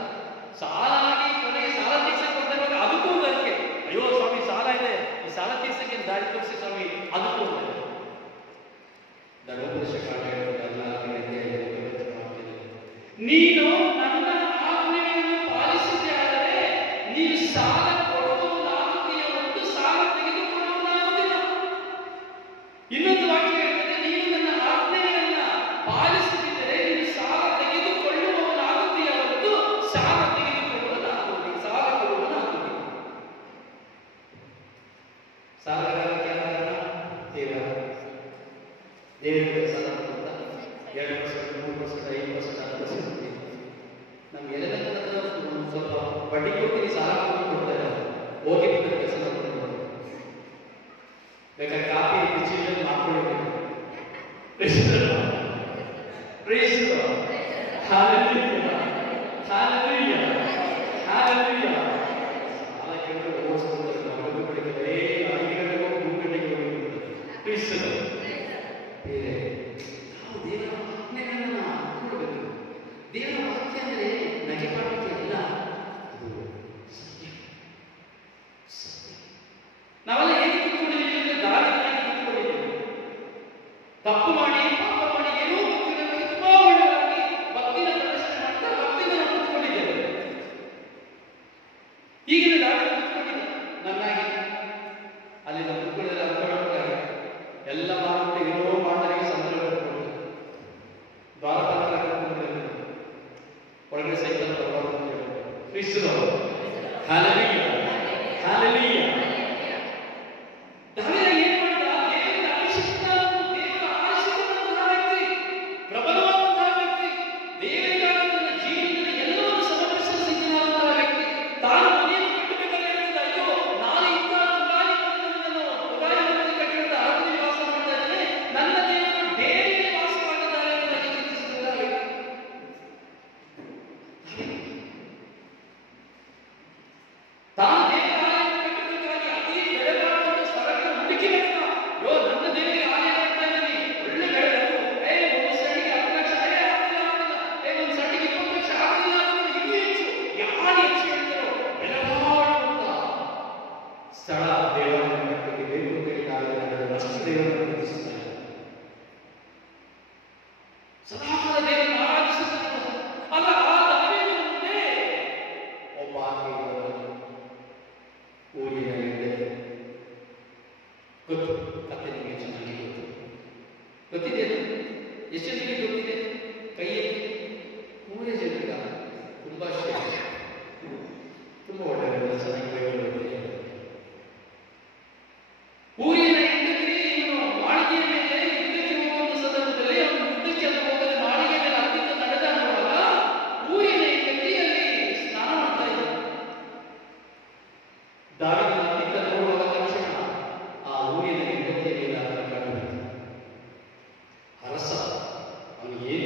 ಸಾಲ ಆಗಿ ಕೊನೆಗೆ ಸಾಲ ತೀರ್ಸಕ್ಕೆ ಬಂದಾಗ ಅದಕ್ಕೂ ಒಂದು ಅರ್ಕೆ. ಅಯ್ಯೋ ಸ್ವಾಮಿ ಸಾಲ ಇದೆ, ಈ ಸಾಲ ತೀರ್ಸಕ್ಕೆ ದಾರಿ ತೋರಿಸಿ ಸ್ವಾಮಿ, ಅದಕ್ಕೂ ಒಂದು ಅರ್ಕೆ. ಧರ್ಮೋಪದೇಶ ಕಾಂಡ ನೀನು ನನ್ನ ಆಜ್ಞೆಯನ್ನು ಪಾಲಿಸದೆ ಆದರೆ ನೀನು ಸಾಲ ಕೊಡುವುದಾಗುತ್ತೀಯ ಹೊರತು ಸಾಲ ತೆಗೆದುಕೊಳ್ಳುವುದಾಗುವುದಿಲ್ಲ. ಇನ್ನೊಂದು ವಾಕ್ಯ ಹೇಳ್ತದೆ, ನೀನು ನನ್ನ ಆಜ್ಞೆಯನ್ನ ಪಾಲಿಸದಿದ್ದರೆ ನೀನು ಸಾಲ ತೆಗೆದುಕೊಳ್ಳುವವನಾಗುತ್ತೀಯ ಹೊರತು ಸಾಲ ತೆಗೆದುಕೊಳ್ಳುವುದಾಗುವುದಿಲ್ಲ, ಸಾಲ ಕೊಡುವುದಾಗುವುದಿಲ್ಲ. ಸಾಲಗಾರಕ್ಕೆ ದೇವರಿಗೆ ಸಾಲ ಕೊಡ್ತಾ 2%, 3%, 5%, 10% ನಮ್ಗೆ ಎಲ್ಲದನ್ನ ಸ್ವಲ್ಪ ಬಡ್ಡಿ ಕೊಟ್ಟು ಸಾಲ ಕೊಡ್ತಾ ಇದ್ದಾರೆ. ಹೋಗಿ ಕೆಲಸ ಮಾಡ್ಕೊಂಡು Praise the Lord. Praise the Lord. Hallelujah. Hallelujah. Hallelujah. ಸಾಲ ಕೇಳಿದ್ರೆ ಓಡಿಸ್ಕೊಂಡ್ರೆ ನಾವು ಬಿಡ್ತಾರೆ. 5 ಗಂಟೆಗೆ ಹೋಗಿ 3 ಗಂಟೆಗೆ ಹೋಗಿ. Praise the Lord. ಬೇರೆ ನಾವು ದೇವರ ಆಜ್ಞೆಗಳನ್ನು ಅನುಸರಿಸಬೇಕು. ದೇವರ ವಾಕ್ಯ ಅಂದರೆ ನಗೆಪಾಟಿಕೆ ಅಲ್ಲ, ಅದು ಸತ್ಯ. ಸತ್ಯ. ನಾವೆಲ್ಲ ಹೇಗೆ ಕೂತ್ಕೊಂಡಿದ್ದೀವಿ ಅಂದರೆ ದಾರಿಯಾಗಿ ಕೂತ್ಕೊಂಡಿದ್ದೀವಿ. ತಪ್ಪು ಮಾಡಿ ಪಾಪ ಮಾಡಿ ಏನೋ ಭಕ್ತಿನಲ್ಲಿ ತುಂಬಾ ಒಳ್ಳೆಯದಾಗಿ ಭಕ್ತಿನ ಪ್ರದರ್ಶನ ಮಾಡ್ತಾ ಭಕ್ತಿನ ಕೂತ್ಕೊಂಡಿದ್ದೇವೆ. ಈಗಿನ ದಾರಿ ಕೂತ್ಕೊಂಡಿದ್ದ ನನ್ನಾಗಿ ಅಲ್ಲಿ ನಾವು ಕೂತ್ಕೊಂಡಿದ್ರೆ ಅನ್ಕೊಳ್ಳೋಕ್ಕಾಗಿ ಎಲ್ಲ ಮಾರುಕಟ್ಟೆ ಏನೋ ಮಾಡಲಿಕ್ಕೆ ಸಂದರ್ಭ ಕೊಡ್ತಾರೆ. ದ್ವಾರಪಾಲ ಒಳಗಡೆ ಸೈಕಲ್ ಕ್ರಿಸ್ತನು. ಹಲ್ಲೆಲೂಯಾ. ಹಲ್ಲೆಲೂಯಾ. ದಾವಿದ ಏನು ಮಾಡಿದ? ದೇವರ ಅಭಿಷಿಕ್ತನಾದ, ದೇವರ ಆಶೀರ್ವಾದದ ವ್ಯಕ್ತಿ, ಪ್ರಬಲವಾದಂತಹ ವ್ಯಕ್ತಿ, ದೇವರಿಗಾಗಿ ತನ್ನ ಜೀವನದಲ್ಲಿ ಎಲ್ಲವನ್ನೂ ಸಮರ್ಪಿಸಲು ಸಿದ್ಧನಾದಂತಹ ವ್ಯಕ್ತಿ. ತಾನು ಮನೆಯನ್ನು ಕಟ್ಟಬೇಕಾದ್ರೆ ಹೇಳಿದ, ಅಯ್ಯೋ ನಾನು ಇಂಥ ತುರಾಯಿ ಕಟ್ಟಿದಂತ ಅರಣ್ಯ ವಾಸ ಮಾಡ್ತಾ ಇದ್ದೇನೆ, ನನ್ನ ದೇವರು ಡೇರಿಯಲ್ಲಿ ವಾಸವಾಗಿದ್ದಾರೆ ಎಂದು ನನಗೆ ಚಿಂತಿಸಿದ ವ್ಯಕ್ತಿ. ತಾನು ದೇವರ ಆಲಯವನ್ನು ಕಟ್ಟಬೇಕಾಗಿ ಅತಿ ಬೆಲೆಬಾಳುವ ಸ್ಥಳಕ್ಕೆ ಹುಡುಕಿದಾಗ, ಯೋ ನನ್ನ ದೇವರಿಗೆ ಆಲಯ ಕಟ್ತಾ ಇದ್ದೀನಿ, ಒಳ್ಳೆ ಬೆಳೆ ಬಂತು, ಒಂದು ಸೈಡಿಗೆ 10 ಲಕ್ಷ, ಆಗಲಿಲ್ಲ, ಒಂದು ಸೈಡಿಗೆ 20 ಲಕ್ಷ, ಆಗಲಿಲ್ಲ, ಇನ್ನೂ ಹೆಚ್ಚು, ಯಾರು ಹೆಚ್ಚು ಹೇಳ್ತಾರೋ ಬೆಲೆಬಾಳುವಂತ ಸ್ಥಳ ದೇವಾಲಯ ಕಟ್ಟಲಿಕ್ಕೆ ಬೇಕು ಅಂತ ಹೇಳಿ ಆಲಯ ಅಷ್ಟು ದೇವರನ್ನು ಪ್ರೀತಿಸುತ್ತಾರೆ. ಸದಾಕಾಲ ದೇವರನ್ನು ಆರಾಧಿಸುತ್ತಿದ್ದ ಅಲ್ಲ ಆ ದಾವೀದನ ಮುಂದೆ ಒಬ್ಬ ಆಕೆ ಊರಿನಲ್ಲಿದೆ. ಗೊತ್ತು, ಕಥೆ ನಿಮಗೆ ಚೆನ್ನಾಗಿ ಗೊತ್ತು. ಗೊತ್ತಿದೆ, ಎಷ್ಟು ಜನರಿಗೆ ಗೊತ್ತಿದೆ? ಕೈಯಲ್ಲಿ 3 ಜನರಿಗ ತುಂಬಾ ಶ್ರೇಷ್ಠ, ತುಂಬಾ ಒಳ್ಳೆಯವರು, ಚೆನ್ನಾಗಿ ಬೈಬಲ್ ಊರಿನ ಹೆಂಡತಿ ಇವನು ಮಾಳಿಗೆಯ ಮೇಲೆ ಯುದ್ಧಕ್ಕೆ ಹೋಗುವ ಸಂದರ್ಭದಲ್ಲಿ ಅವನು ಯುದ್ಧಕ್ಕೆ ಅಂತ ಹೋಗದೆ ಮಾಳಿಗೆ ಮೇಲೆ ಹತ್ತಿರ ನಡೆದಾಡುವಾಗ ಊರಿನ ಹೆಂಡತಿ ಅಲ್ಲಿ ಸ್ನಾನ ಮಾಡ್ತಾ ಇದ್ದ. ದಾವಿದನ ಹತ್ತಿರ ನೋಡುವಾಗ ತಕ್ಷಣ ಆ ಊರಿನ ಹೆಂಡತಿಯ ಮೇಲೆ ಕಂಡುಬಿಡ್ತು. ಅರಸ ಅವನು ಏನ್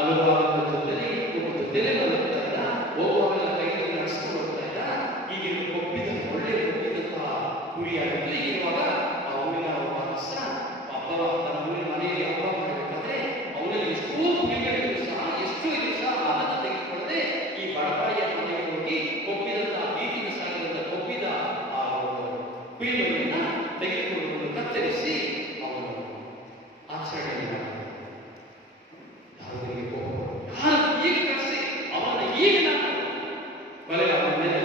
ಹಲವಾರು ಜೊತೆಲೆ ಬರುತ್ತಾ ಇದ್ದ, ಹೋಗುವಾಗ ಕೈಯಲ್ಲಿ ನಡೆಸ್ಕೊಂಡು ಹೋಗ್ತಾ ಇದ್ದ. ಈಗ ಒಪ್ಪಿದ ಒಳ್ಳೆ ಒಪ್ಪಿದಂತಹ ಕುರಿಯಾಗಲಿ ಇರುವಾಗ ಆ ಊರಿನ ಒಬ್ಬ ಹಸ ಹಬ್ಬ ತನ್ನ ಊರಿನ ಮನೆಯಲ್ಲಿ ಹಬ್ಬ ಮಾಡಬೇಕಾದ್ರೆ ಅವನಲ್ಲಿ ಎಷ್ಟೋ ಕುರಿಗಳಿದ್ರು ಸಹ, ಎಷ್ಟು ಇದ್ರು ಸಹ ಆನಂದ ತೆಗೆದುಕೊಳ್ಳದೆ ಈ ಬಡಪಾಯಿಯ ಮನೆಗೆ ಹೋಗಿ ಕೊಬ್ಬಿದಂತಹ ಬೀದಿನ ಸಾಗಿದಂತ ಕೊಬ್ಬಿದ ಆ ಕುರಿಮರಿಯನ್ನ ತೆಗೆದುಕೊಂಡು ಕತ್ತರಿಸಿ ಅವನು ಆಚರಣೆ ಮಾಡಿದ. ಯಾರಿಗೆ ಈಗ ಕಳಿಸಿ ಅವನ ಈಗ ನಾನು ಕೊಲೆಗೆ ಅವನ ಮೇಲೆ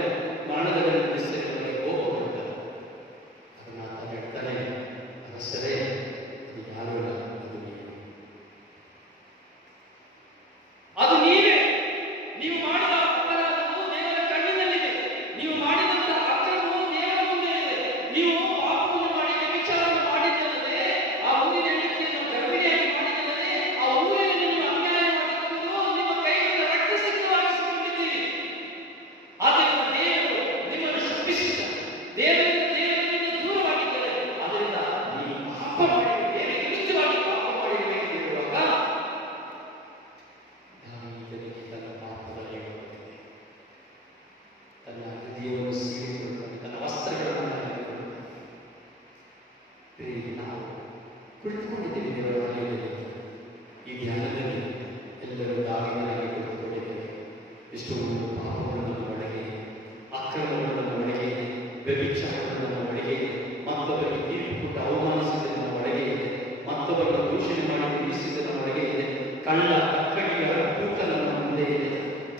ಮರಣದಲ್ಲಿ ನಿಲ್ಲಿಸಿದರೆ ಕೋಪ ಬರುತ್ತದೆ. ಅದನ್ನ ಆತ ಹೇಳ್ತಾನೆ, ಅರಸರೇ ಯಾರು ಇಲ್ಲ, ಅದು ನೀವೇ. ನೀವು ಮಾಡಿದ ಅಪರಾಧವು ದೇವರ ಕಣ್ಣಿನಲ್ಲಿದೆ, ನೀವು ಮಾಡಿದಂತ ಅಕ್ರಮವು ದೇವರ ಮುಂದೆ ಇದೆ. ನೀವು ಪಾಪವನ್ನು ಮಾಡಿ ವ್ಯಭಿಚಾರವನ್ನು ಮಾಡಿದ್ದಲ್ಲದೆ, ಆ ಊರಿನ ಹೆಂಡತಿಯನ್ನು ಗರ್ಭಿಣಿಯಾಗಿ ಮಾಡಿದ್ದಲ್ಲದೆ, ಆ ಊರಿನಲ್ಲಿ ನೀವು ಅನ್ಯಾಯ ಮಾಡಿಕೊಂಡು ನಿಮ್ಮ ಕೈಯಿಂದ ರಕ್ತಸಿಕ್ತವಾಗಿಸಿಕೊಂಡಿದ್ದೀರಿ. ಆದ್ದರಿಂದ ದೇವರು ನಿಮ್ಮನ್ನು ಶಪಿಸಿದ್ದಾರೆ, ದೇವರಿಂದ ದೂರವಾಗಿದ್ದಾರೆ. ಆದ್ದರಿಂದ ನೀವು ಪಾಪ ಮಾಡಿ ದೇವರಿಗೆ ವಿರುದ್ಧವಾಗಿ ಪಾಪ ಮಾಡಿರುವೆ ಎಂದು ಹೇಳುವಾಗ ದಾವೀದನಿಗೆ ತನ್ನ ಪಾಪದಲ್ಲಿ ತನ್ನ ಹೃದಯವನ್ನು ಸೀಳಿಕೊಳ್ಳುತ್ತಾನೆ, ತನ್ನ ವಸ್ತ್ರಗಳನ್ನು ನಾವು ಕುಳಿತುಕೊಂಡಿದ್ದೇವೆ ದೇವರ ಮನೆಯಲ್ಲಿ. ಈ ಧ್ಯಾನದಲ್ಲಿ ಎಲ್ಲರೂ ದಾವೀದನಿಗೆ ಕುಳಿತುಕೊಂಡಿದ್ದೇವೆ. ಎಷ್ಟೋ ಪಾಪಗಳು ನಮ್ಮ ಒಳಗೆ, ಅಕ್ರಮಗಳು ನಮ್ಮ ಒಳಗೆ, ವ್ಯಭಿಚಾರಗಳು ನಮ್ಮ ಒಳಗೆ, ಮತ್ತೊಬ್ಬರಿಗೆ ತೀರ್ಪು ಕೊಟ್ಟು ಅವಮಾನಿಸಿದ ನಮ್ಮ ಒಳಗೆ ಇದೆ, ಮತ್ತೊಬ್ಬರನ್ನು ದೂಷಣೆ ಮಾಡಿ ನಿಲ್ಲಿಸಿದ ನಮ್ಮ ಒಳಗೆ ಇದೆ, ಕಳ್ಳ ಕಕ್ಕಡಿಗಳ ಕೂಟ ನಮ್ಮ ಮುಂದೆ ಇದೆ,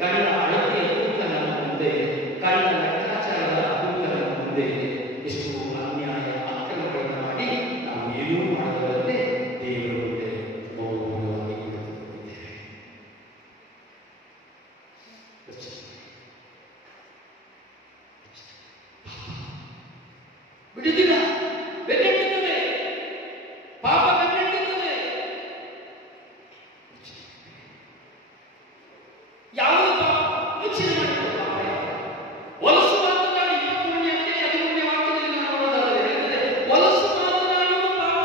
ಕಳ್ಳ ಅಳತೆಯ ಕೂಟ ನಮ್ಮ ಮುಂದೆ ಇದೆ, ಕಳ್ಳ ಲೆಕ್ಕಾಚಾರದ ಕೂಟ ನಮ್ಮ ಮುಂದೆ ಇದೆ. ಎಷ್ಟು ಅನ್ಯಾಯ ಅಕ್ರಮಗಳನ್ನು ಮಾಡಿ ನಾವು ಏನೂ ಮಾಡದಂತೆ ದೇವರ ಮುಂದೆ ಮೌನವಾಗಿ ಕುಳಿತುಕೊಂಡಿದ್ದೇವೆ. ಬಿಡುತ್ತಿಲ್ಲ, ಬೆನ್ನಟ್ಟುತ್ತದೆ, ಪಾಪ ಬೆನ್ನಟ್ಟುತ್ತದೆ. ಯಾವುದು ಪಾಪ? ಯೋಚನೆ ಮಾಡಿಕೊಳ್ಳುವ ಪಾಪ ಯಾವುದು? ಹೊಲಸು ಮಾತನಾಡಿ 23ನೇ ಅಧ್ಯಾಯ 13ನೇ ವಾಕ್ಯದಲ್ಲಿ ನಾವು ನೋಡೋದಾದರೆ ಹೇಳ್ತದೆ, ಹೊಲಸು ಮಾತನಾಡುವ ಪಾಪ.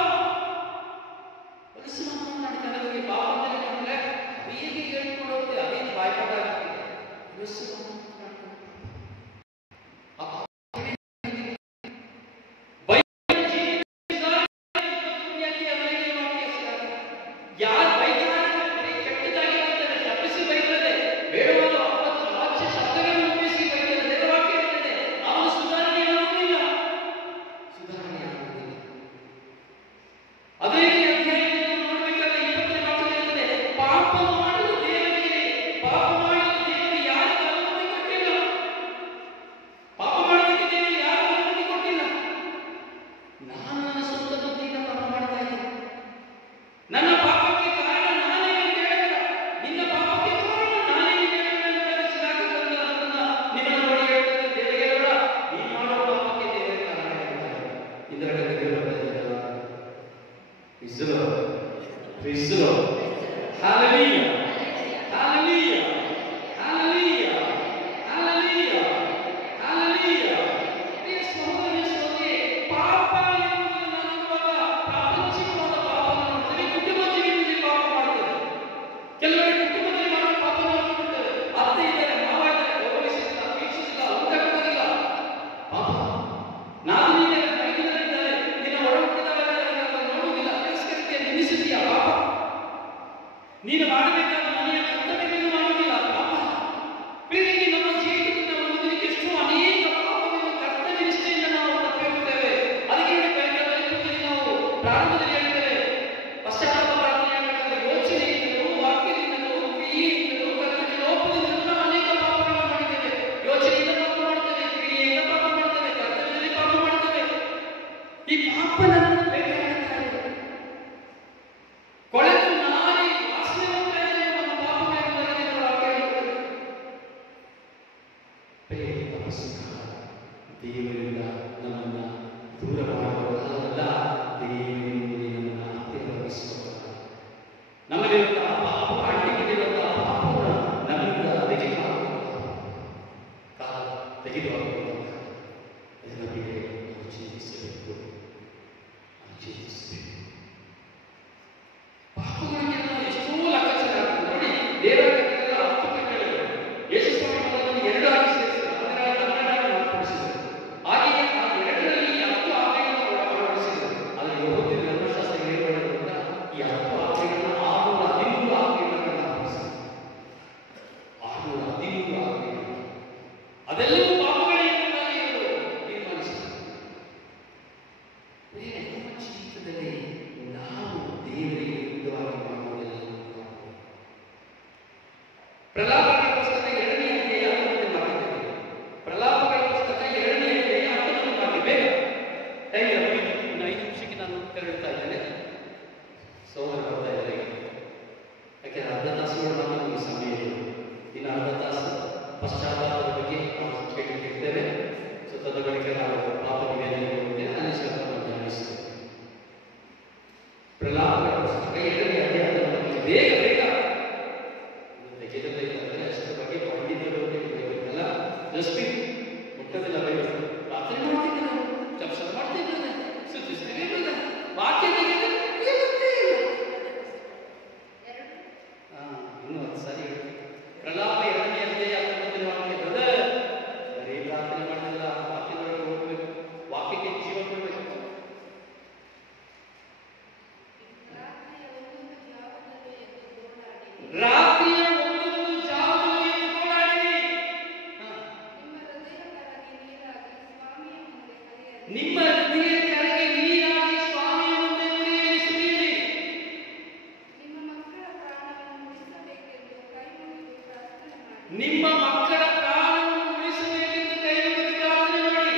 ಹೊಲಸು ಮಾತನಾಡಿ ನನಗೆ ಪಾಪ ಅಂತ ಹೇಳಿದ್ರೆ ಹೇಗೆ ಹೇಳ್ಕೊಂಡು ಹೋಗ್ತದೆ, ಅದೇನು ಬಾಯ್ಪಾಠ ಆಗ್ತದೆ. ಹೊಲಸು ಯಾರು ಬೈತಾರೆ ಕೆಟ್ಟದಾಗಿ ಬೈತಾರೆ, ಶಪಿಸಿ ಬೈತಾರೆ, ಬೇಡವಾದ ರಾಜ್ಯ ಶಬ್ದಗಳನ್ನು ಉಪಯೋಗಿಸಿ ಬೈತಾರೆ. ದೇವರ ವಾಕ್ಯ ಹೇಳ್ತದೆ ಅವನು ಸುಧಾರಣೆ ಆಗುವುದಿಲ್ಲ. ಅದೇ ಅಧ್ಯಾಯದಲ್ಲಿ ನೋಡಬೇಕಾದ್ರೆ 20ನೇ ವಾಕ್ಯ ಹೇಳ್ತದೆ, ಪಾಪ ಮಾಡಲು ದೇವರಿಗೆ, ಪಾಪ ಮಾಡಲು ದೇವರು ಯಾರಿಗೂ ಅನುಮತಿ ಕೊಟ್ಟಿಲ್ಲ. ಪಾಪ ಮಾಡೋದಕ್ಕೆ ದೇವರು ಯಾರಿಗೂ ಅನುಮತಿ ಕೊಟ್ಟಿಲ್ಲ. ನಾನು ನನ್ನ ಸ್ವಂತ ಬುದ್ಧಿಯಿಂದ ಪಾಪ ಮಾಡ್ತಾ ಇದ್ದೇನೆ. ನನ್ನ ಪಾಪಕ್ಕೆ ಕಾರಣ ನಾನೇ ಅಂತ ಹೇಳಿಲ್ಲ, ನಿನ್ನ ಪಾಪಕ್ಕೆ ಕಾರಣ ನಾನೇ ಅಂತ ಹೇಳಿದಾಗ ನಿಮ್ಮನ್ನು ನೋಡಿ ಹೇಳ್ತಾರೆ, ದೇವರಿಗೆ ಹೇಳೋಣ, ನೀನು ಮಾಡೋ ಪಾಪಕ್ಕೆ ದೇವರಿಗೆ ಕಾರಣ ಹೇಳ್ತಾರೆ. ಇದರಲ್ಲಿ ದೇವರ ಇಸ್ರೋ hallelujah hallelujah hallelujah hallelujah hallelujah. ಪ್ರಿಯ ಸಹೋದರ ಸಹೋದರಿ, ಪಾಪ ಎನ್ನುವುದು ನಾನಿರುವಾಗ ಪ್ರಾಪಂಚಿಕವಾದ ಪಾಪವನ್ನು ಮಾಡ್ತೇವೆ, ಕುಟುಂಬ ಜೀವನದಲ್ಲಿ ಪಾಪ ಮಾಡ್ತೇವೆ. ಕೆಲವರಿಗೆ ಕುಟುಂಬದಲ್ಲಿ ಮಾಡೋ ಪಾಪವನ್ನು ಮಾಡ್ತೇವೆ. ಅತ್ತೆ ಇದ್ದಾರೆ, ಮಾವ ಇದ್ದಾರೆ, ಗೌರವಿಸಿಲ್ಲ, ಪ್ರೀತಿಸಿಲ್ಲ, ಊಟ ಕೊಡೋದಿಲ್ಲ, ಪಾಪ. ನಾನು ನೀನೇ ಮೈದೂರಲ್ಲಿದ್ದಾರೆ, ನಿನ್ನ ಒಡ ಹುಟ್ಟಿದವರನ್ನು ನೋಡುವುದಿಲ್ಲ, ತಿರಸ್ಕರಿಸಿಯ ನಿಲ್ಲಿಸುತ್ತೀಯ, ಪಾಪ. ನೀನು ಮಾಡಬೇಕಾದ ಮನೆಯ ಕರ್ತವ್ಯವನ್ನು ಮಾಡುವುದಿಲ್ಲ, ಪಾಪ. ಪ್ರೀತಿ ನಮ್ಮ ಜೀವಿತದಿಂದ ಓದಲಿಕ್ಕೆ ಎಷ್ಟೋ ಅನೇಕ ಪಾಪಗಳನ್ನು ಕರ್ತವ್ಯ ನಿಷ್ಠೆಯಿಂದ ನಾವು ತಪ್ಪಿರುತ್ತೇವೆ. ಅದಕ್ಕೆ ಬೈಬಲಲ್ಲಿ ನಾವು ಪ್ರಾರಂಭದಲ್ಲಿ ಹೇಳ್ತೇವೆ, ಪಶ್ಚಾತ್ತಾಪ ಪ್ರಾರ್ಥನೆ ಆಗಬೇಕಾದ್ರೆ ಯೋಚನೆಯಿಂದಲೂ, ವಾಕ್ಯದಿಂದಲೂ, ಕ್ರಿಯೆಯಿಂದಲೂ, ಕರ್ತವ್ಯ ಲೋಪದಿಂದಲೂ ನಾವು ಅನೇಕ ಪಾಪಗಳನ್ನು ಮಾಡಿದ್ದೇವೆ. ಯೋಚನೆಯಿಂದ ಪಾಪ ಮಾಡ್ತೇವೆ, ಕ್ರಿಯೆಯಿಂದ ಪಾಪ ಮಾಡ್ತೇವೆ, ಕರ್ತವ್ಯದಲ್ಲಿ ಪಾಪ ಮಾಡ್ತೇವೆ. ಈ ಪಾಪ ನಮ್ಮನ್ನು ಬೇಕಾಗುತ್ತಾ ಇದೆ. ಕೊಳೆತು ನಾರಿ ವಾಸನೆ ಹೋಗ್ತಾ ಇದೆ ನಮ್ಮ ಪಾಪಗಳೆಂಬುದಾಗಿ ದೇವರ ವಾಕ್ಯ ಹೇಳುತ್ತದೆ. ದೇವರಿಂದ ನಮ್ಮನ್ನು ದೂರ ಮಾಡುವುದಲ್ಲ, ದೇವರಿಂದ ನಮ್ಮನ್ನು ಹತ್ತಿರವಾಗಿಸುವುದಲ್ಲ. ನಮ್ಮಲ್ಲಿರುವಂತಹ ಪಾಪ, ಅಂಟಿಕೊಂಡಿರುವಂತಹ ಪಾಪವನ್ನು ನಮ್ಮಿಂದ ತೆಗೆದುಹಾಕುವುದಲ್ಲ. ಅದರ ಮೇಲೆ ನಾವು ಚಿಂತಿಸಬೇಕು, ಚಿಂತಿಸಬೇಕು. ಪಾಪಗಳಿಗೆ ನಾವು ಎಷ್ಟೋ ಲೆಕ್ಕಾಚಾರ ಆಗ್ತದೆ ನೋಡಿ. ಅದೆಲ್ಲವೂ ಪಾಪಗಳೇ ಎಂಬುದಾಗಿ ಇವರು ತೀರ್ಮಾನಿಸಿದರು. ನಮ್ಮ ಜೀವಿತದಲ್ಲಿ ನಾವು ದೇವರಿಗೆ ವಿರುದ್ಧವಾಗಿ ಮಾಡುವುದೆಲ್ಲವೂ ಕಾಣಬಹುದು. ಪ್ರಲಾಪಗಳ ಪುಸ್ತಕ 2ನೇ ಅಧ್ಯಾಯ 10ನೇ ವಾಕ್ಯದಲ್ಲಿ, ಪ್ರಲಾಪಗಳ ಪುಸ್ತಕ 2ನೇ ಅಧ್ಯಾಯ 10ನೇ ವಾಕ್ಯ. ಬೇಗ ಟೈಮ್ ಇಲ್ಲ, 5 ನಿಮಿಷಕ್ಕೆ ನಾನು ತೆರಳುತ್ತಾ ಇದ್ದೇನೆ. ಸೋದರ ಬರ್ತಾ ಇದ್ದಾರೆ, ಯಾಕೆಂದ್ರೆ ಅರ್ಧ ತಾಸು ನಮಗೆ ಸಮಯ ಇಲ್ಲ. ಇನ್ನು ಅರ್ಧ ತಾಸು ಪಶ್ಚಾತ್ತಾಪದ ಬಗ್ಗೆ ನಾವು ಕೇಳಿದ್ದೇವೆ. ಸೊ ತದಬಳಿಕ ನಾವು ಪಾಪ ನಿವೇದನೆ ಹೋಗುತ್ತೇವೆ, ಅಲ್ಲಿ ಸ್ವಲ್ಪ ಧ್ಯಾನಿಸುತ್ತೇವೆ. ಪ್ರಲಾಪಗಳ ಪುಸ್ತಕ 2ನೇ ಅಧ್ಯಾಯ ಬೇಗ ಬೇಗ ತೆಗೆದಲ್ಲ ಇದ್ದಾರೆ. ಅಷ್ಟರ ಬಗ್ಗೆ ಪಂಡಿತರು ಎಲ್ಲ ಜಸ್ಟ್ ಮುಟ್ಟದಿಲ್ಲ. ಬೇಗ ಪ್ರಾರ್ಥನೆ ಮಾಡ್ತಿದ್ದಾರೆ, ಜಪಸ ಮಾಡ್ತಿದ್ದಾರೆ, ಸುತ್ತಿಸ್ತಿದ್ದಾರೆ, ವಾಕ್ಯ ತೆಗೆದು ಇನ್ನೂ 10 ಸಾರಿ ಪ್ರಲಾಪ 2ನೇ ಅಧ್ಯಾಯ 11ನೇ ವಾಕ್ಯ. ಬ್ರದರ್, ಬರೀ ಪ್ರಾರ್ಥನೆ ಮಾಡಲಿಲ್ಲ, ವಾಕ್ಯದೊಳಗೆ ಹೋಗ್ಬೇಕು, ವಾಕ್ಯಕ್ಕೆ ಜೀವ ಕೊಡಬೇಕು. ರಾತ್ರಿಯ ಒಂದೊಂದು ಜಾವದಲ್ಲಿ ಎದ್ದು ಗೋಳಾಡಿರಿ. ನಿಮ್ಮ ಹೃದಯ ಕರಗಿ ನೀರಾಗಿ ಸ್ವಾಮಿಯ ಮುಂದೆ ಉರಿಯಲಿ ಸುರಿಯಿರಿ. ನಿಮ್ಮ ಮಕ್ಕಳ ಪ್ರಾಣವನ್ನು ಉಳಿಸಬೇಕೆಂದು ಕೈ ಮುಗಿದು ಪ್ರಾರ್ಥನೆ ಮಾಡಿ.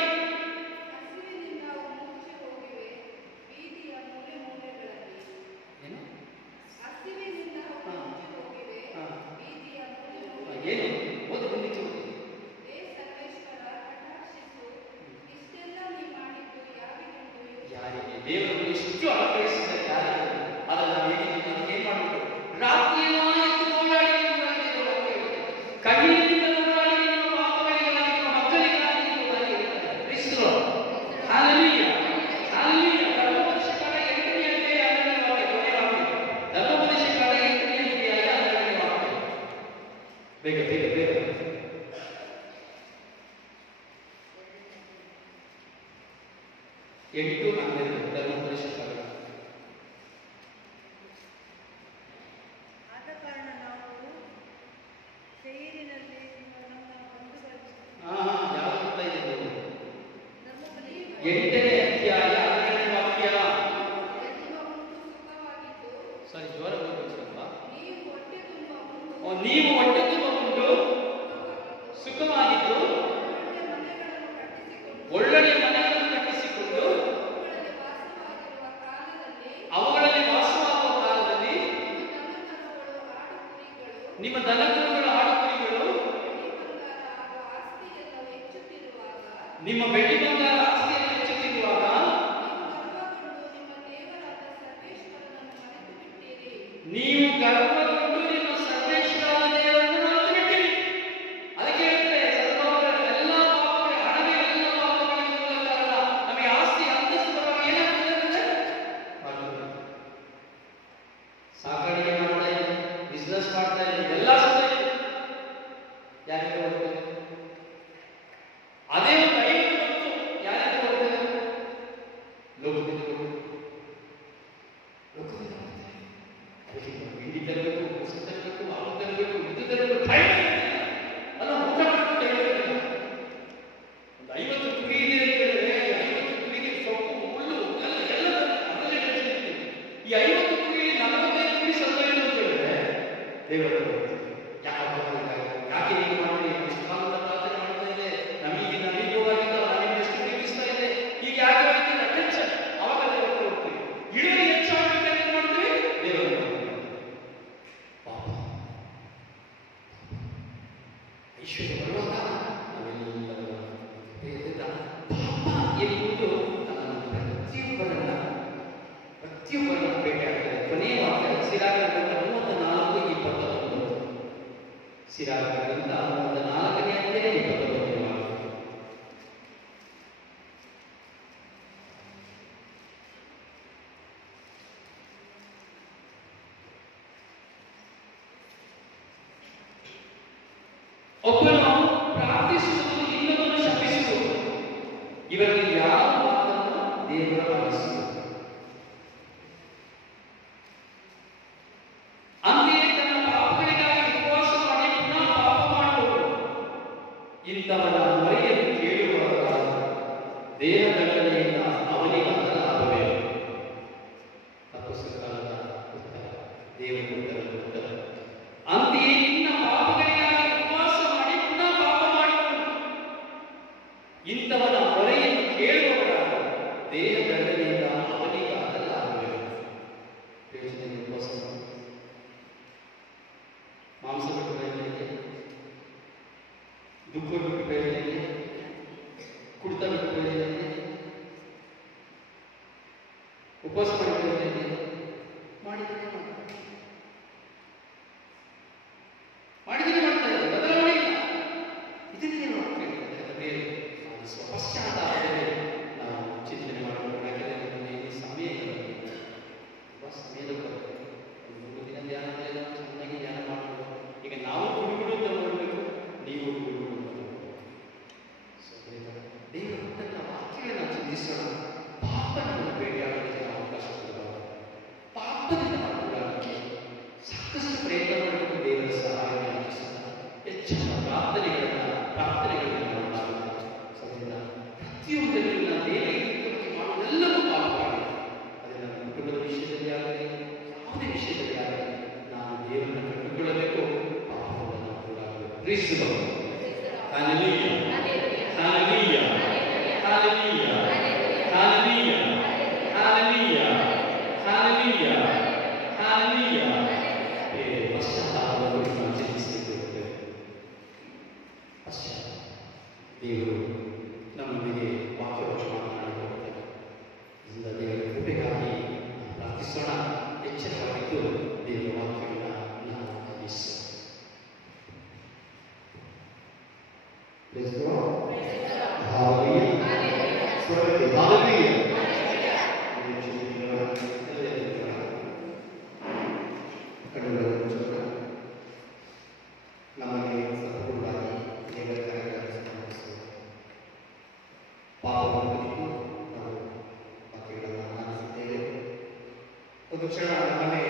ಏನು ಓದಿ ಮುಂದಕ್ಕೆ ಹೋಗಿ. ಯಾರಿಗೆ ದೇವರು ಎಷ್ಟು ಅನುಗ್ರಹಿಸಿದ್ದಾರೆ, ಯಾರಿಗೆ ಅದನ್ನು ಹೇಗೆ ಮಾಡಬೇಕು. ರಾತ್ರಿಯೆಲ್ಲ ಎದ್ದು ಗೋಳಾಡಿ ಕಣ್ಣೀರಿನಿಂದ ಗೋಳಾಡಿ ನಿಮ್ಮ ಪಾಪಗಳಿಗಾಗಿ, ನಿಮ್ಮ ಮಕ್ಕಳಿಗಾಗಿ ಎಂಬುದಾಗಿ ಹೇಳ್ತಾರೆ. ಕ್ರಿಸ್ತರು ಹಲ್ಲೆಲೂಯಾ, ಹಲ್ಲೆಲೂಯಾ. ಧರ್ಮೋಪದೇಶ ಕಾಂಡ 8ನೇ ಅಧ್ಯಾಯ 11ನೇ ವಾಕ್ಯ, ಕೊನೆಯ ವಾಕ್ಯ. ಧರ್ಮೋಪದೇಶ ಕಾಂಡ 8ನೇ ಅಧ್ಯಾಯ 11ನೇ ವಾಕ್ಯ. ಬೇಗ ಬೇಗ ಬೇಗ 8:12 ಧರ್ಮೋಪದೇಶ ಕಾಂಡ. ಯಾರು ಬರ್ತಾ ಇದ್ದೀರಿ? 8ನೇ ಅಧ್ಯಾಯ 11ನೇ ವಾಕ್ಯ. ಸಾರಿ, ಜ್ವರ ಹೋಗ್ಬೇಕಲ್ವಾ? ನೀವು ಹೊಟ್ಟೆ ತುಂಬ ಉಂಟು ಸುಖವಾಗಿದ್ದು ಒಳ್ಳೆಯ ಮನೆಗಳನ್ನು ಕಟ್ಟಿಸಿಕೊಂಡು ಅವುಗಳಲ್ಲಿ ವಾಸವಾಗುವ ಕಾಲದಲ್ಲಿ ನಿಮ್ಮ ದನಕರುಗಳ ಆಡು ಕುರಿಗಳು, ನಿಮ್ಮ ಬೆಳ್ಳಿ ಬಂಗಾರ ಆಸ್ತಿಯನ್ನು ಹೆಚ್ಚುತ್ತಿರುವಾಗ ನೀವು ಗರ್ವಗೊಂಡು ನಿಮ್ಮ ಸರ್ವೇಶ್ವರ ದೇವರನ್ನು ಮರೆತುಬಿಟ್ಟಿರಿ. ಅದಕ್ಕೆ ಹೇಳ್ತಾರೆ, ಎಲ್ಲ ಪಾಪಗಳು, ಹಣವೇ ಎಲ್ಲ ಪಾಪಗಳಿಗೆ ಮೂಲ ಕಾರಣ. ನಮಗೆ ಆಸ್ತಿ ಅಂತಸ್ತು ಬರುವಾಗ ಏನಾಗ್ತದೆ? ಸಾಕಾಣಿಕೆ ಮಾಡ್ತಾ ಇದ್ದೀವಿ, ಬಿಸ್ನೆಸ್ ಮಾಡ್ತಾ ಇದ್ದೀವಿ, ಎಲ್ಲ ಯಾರಿಗೆ ಹೋಗ್ತೇವೆ? ಅದೇ ಒಂದು 5 ಹೊತ್ತು ಯಾರಿಗೆ ಹೋಗ್ತೇವೆ? ಲೋಕದಿಂದ ಹಿಂಡಿ ತರಬೇಕು, ಹೊಸ ತರಬೇಕು, ಅವನು ತರಬೇಕು, ಇದು ತರಬೇಕು, ಅಲ್ಲ ಊಟ ಮಾಡ್ಕೊಂಡು ಹೇಳಬೇಕಿಲ್ಲ. ಒಂದು 50 ಕುರಿ ಇದೆ ಅಂತ ಹೇಳಿದ್ರೆ 50 ಕುರಿಗೆ ಸೊಪ್ಪು, ಹುಲ್ಲು ಎಲ್ಲ ಅದರಲ್ಲಿ ಹೆಚ್ಚಿದೆ. ಈ 50 ಕುರಿಯಲ್ಲಿ 45 ಕುರಿ ಸತ್ತೋಯ್ತು ಅಂತ ಹೇಳಿದ್ರೆ ದೇವರು ಯಾಕೆ ಹೀಗೆ ಮಾಡಿ, ಎಷ್ಟು ಕಾಲದ ಪ್ರಾರ್ಥನೆ ಮಾಡ್ತಾ ಇದೆ, ನಮಗೆ ಯೋಗಾಗಿದ್ದ ನಮಗೆ ಎಷ್ಟು ಪ್ರೀತಿಸ್ತಾ ಇದೆ, ಈಗ ಯಾಕೆ ಹೋಗ್ತಿಲ್ಲ ಟೆನ್ಷನ್. ಅವಾಗ ದೇವರು ಹೋಗ್ತೀವಿ, ಇಳುವರಿ ಹೆಚ್ಚಾಗಬೇಕಂತ ಮಾಡ್ತೀವಿ, ದೇವರು ಪಾಪ ಐಶ್ವರ್ಯ ಬರುವಾಗ ನಾವೆಲ್ಲರೂ ಪಾಪ ಎಂಬುದು ಪ್ರತಿಯೊಬ್ಬರನ್ನ ಭೇಟಿಯಾಗ್ತದೆ. ಕೊನೆಯ ವಾಕ್ಯ ಸಿರಾಗ ಗ್ರಂಥ 34:21. ಸಿರಾಗ ಗ್ರಂಥ 34ನೇ ಅಧ್ಯಾಯ 29ನೇ ವಾಕ್ಯ. ಒಬ್ಬನು ಪ್ರಾರ್ಥಿಸುವುದು ಇನ್ನೊಬ್ಬನು ಶಪಿಸುವುದು, ಇವರಲ್ಲಿ ಯಾವ ಮಾತನ್ನು ದೇವರ ಮನಸ್ಸು. ಅಂತೆಯೇ ತನ್ನ ಪಾಪಗಳಿಗಾಗಿ ಉಪವಾಸ ಮಾಡಿ ಪುನಃ ಪಾಪ ಮಾಡುವುದು, ಇಂಥವನ ಮಾಂಸ ಬಿಟ್ಟು ಬಯಲಿಕ್ಕೆ, ದುಃಖ ಬಿಟ್ಟು ಬಯಲಿಕ್ಕೆ, ಕುಡಿತ ಬಿಟ್ಟು ಬಯಲಿಕ್ಕೆ, ಉಪವಾಸ ಮಾಡಿ ಬಯಲಿಕ್ಕೆ ಮಾಡಿದ್ರೆ ಮಾಡಿದ್ರೆ ಮಾಡ್ತಾ ಇದ್ದಾರೆ, ಬದಲಾವಣೆ ಇಲ್ಲ. ಇದನ್ನೇ ನೋಡ್ಬೇಕು ಬೇರೆ ಸ್ವಪಶ್ಚಾತ್ತಾಪದಲ್ಲಿ ನಾವು ಚಿಂತನೆ ಮಾಡಬೇಕು. ಯಾಕೆಂದರೆ ಈ ಸಮಯದಲ್ಲಿ ತುಂಬ ಸಮಯದ ಕೊರತೆ. 3 ದಿನ ಧ್ಯಾನದಲ್ಲಿ ನಾವು ಚೆನ್ನಾಗಿ ಧ್ಯಾನ ಮಾಡಬೇಕು. ಈಗ ನಾವು ಗುಡುಗುಡು ನೋಡಬೇಕು, ನೀವು ಗುಡುಗುಡು ನೋಡಬೇಕು. ದೇವರ ತನ್ನ ವಾಕ್ಯಗಳನ್ನು ಚಿಂತಿಸೋಣ. ಪಾಪ ನಮ್ಮನ್ನು ಭೇಟಿಯಾಗಲಿಕ್ಕೆ ಅವಕಾಶ ಕೊಡಬಾರದು. ಪಾಪದಿಂದ ನಾವು ದೂರಾಗಲಿಕ್ಕೆ ಸಾಕಷ್ಟು ಪ್ರಯತ್ನ ಮಾಡಬೇಕು. ದೇವರ ಸಹಾಯ ಹೆಚ್ಚಿನ ಪ್ರಾರ್ಥನೆಗಳನ್ನು ನಾವು ಮಾಡಬೇಕು. ಸದ್ಯದ ಪ್ರತಿಯೊಂದರಲ್ಲಿ ನಾವು ದೇವರಿಗೆ ಮಾಡುವುದೆಲ್ಲವೂ ಪಾಪವಾಗಿದೆ. ಅದರಿಂದ ನಮ್ಮ ಕುಟುಂಬದ ವಿಷಯದಲ್ಲಿ ಆಗಲಿ, ಯಾವುದೇ ವಿಷಯದಲ್ಲಿ ಆಗಲಿ ನಾವು ದೇವರನ್ನು ಕಂಡುಕೊಳ್ಳಬೇಕು. ಪಾಪವನ್ನು ನಾವು ದೂರಾಗಬೇಕು. ಕ್ರಿಸ್ತನು Hallelujah. Hallelujah. Hallelujah. Hallelujah. Hallelujah. Hallelujah. Hallelujah. ಪಶ್ಚಾತ್ತಾಪವನ್ನು ನಾವು ಚಿಂತಿಸಬೇಕು. ಪಶ್ಚಾತ್ತಾಪ ದೇವರು ನಮ್ಮೊಂದಿಗೆ ವಾಕ್ಯವನ್ನು ಮಾತನಾಡಿಕೊಳ್ಳುತ್ತಾರೆ. ಇದರಿಂದ ದೇವರ ಕೃಪೆಗಾಗಿ ಪ್ರಾರ್ಥಿಸೋಣ. ಎಚ್ಚರವಾಗಿದ್ದು ದೇವರ ವಾಕ್ಯವನ್ನು ನಾವು ಗ್ರಹಿಸೋಣ. ನಮಗೆ ಸತ್ಪೂರ್ಣವಾಗಿ ದೇವರ ಕಾರ್ಯಗಳನ್ನು ಸಮರ್ಪಿಸುವ ಪಾಪವನ್ನು ಕುರಿತು ನಾವು ವಾಕ್ಯಗಳನ್ನು ಆಲಿಸುತ್ತೇವೆ. ಒಂದು ಕ್ಷಣ ನಮ್ಮನ್ನೇ